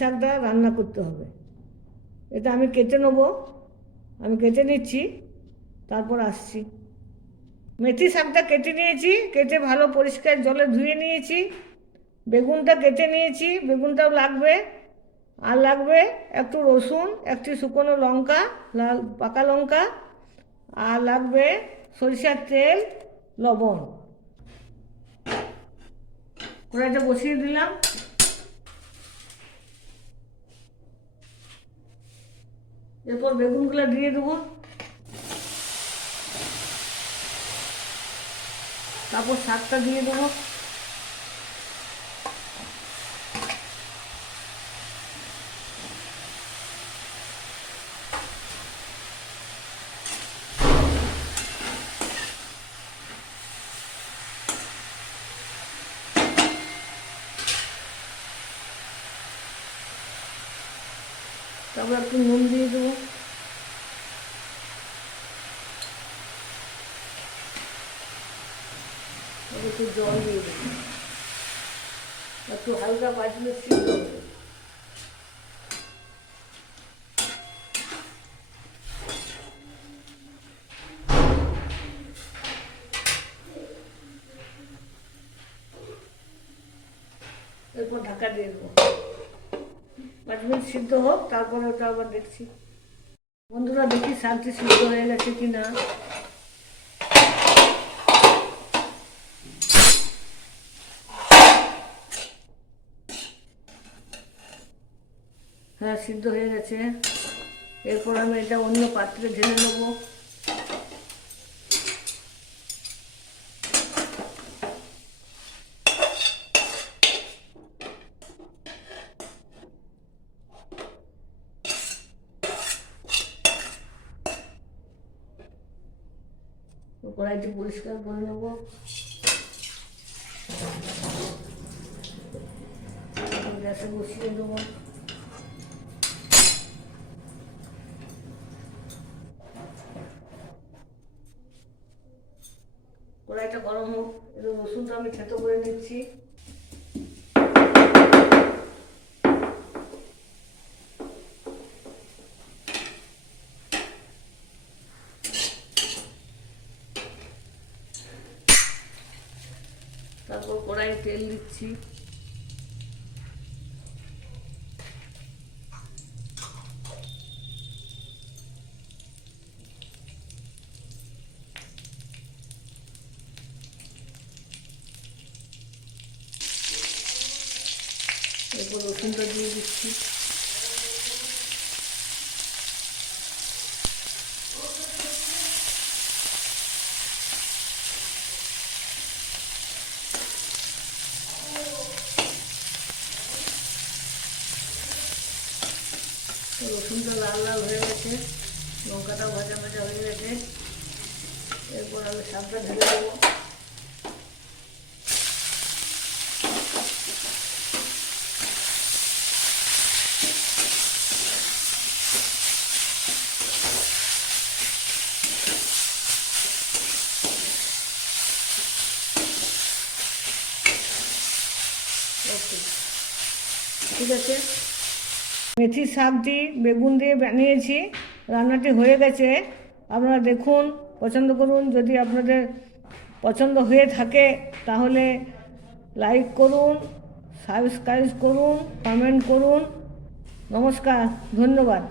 শাকটা রান্না করতে হবে। এটা আমি কেটে নেবো, আমি কেটে নিচ্ছি, তারপর আসছি। মেথি শাকটা কেটে নিয়েছি, কেটে ভালো পরিষ্কার জলে ধুয়ে নিয়েছি। বেগুনটা কেটে নিয়েছি, বেগুনটাও লাগবে। আর লাগবে একটু রসুন, একটি শুকনো লঙ্কা, লাল পাকা লঙ্কা, আর লাগবে সরিষার তেল, লবণ। কড়াইটা বসিয়ে দিলাম। এরপর বেগুনগুলো দিয়ে দেবো, তারপর শাকটা দিয়ে দেবো। তারপর একটু নুন দিয়ে দেবো। একটু জল দিয়ে দেবো, একটু হালকা পাতলে সিদ্ধ হবে। এরপর ঢাকা দিয়ে দেবো, 5 মিনিট সিদ্ধ হোক, তারপরে ওটা আবার দেখছি। বন্ধুরা, দেখি শাকটি সিদ্ধ হয়ে গেছে কি না। হ্যাঁ, সিদ্ধ হয়ে গেছে। এরপর আমি এটা অন্য পাত্রে ঢেলে নেবো। কড়াইটি পরিষ্কার করে নেবো। গ্যাসে বসিয়ে দেবো। কড়াইটা গরম হোক, একটু রসুনটা আমি থেতো করে নিচ্ছি। তারপর কড়াই তেল দিচ্ছি। এরপর রসুনটা দিয়ে দিচ্ছি। রসুনটা লাল লাল হয়ে গেছে, লঙ্কাটা ভাজা ভাজা হয়ে গেছে। এরপর আমি শাকটা ঢেলে দেবো। ওকে, ঠিক আছে। মেথি শাক দিয়ে বেগুন দিয়ে বানিয়েছি, রান্নাটি হয়ে গেছে। আপনারা দেখুন, পছন্দ করুন। যদি আপনাদের পছন্দ হয়ে থাকে তাহলে লাইক করুন, সাবস্ক্রাইব করুন, কমেন্ট করুন। নমস্কার, ধন্যবাদ।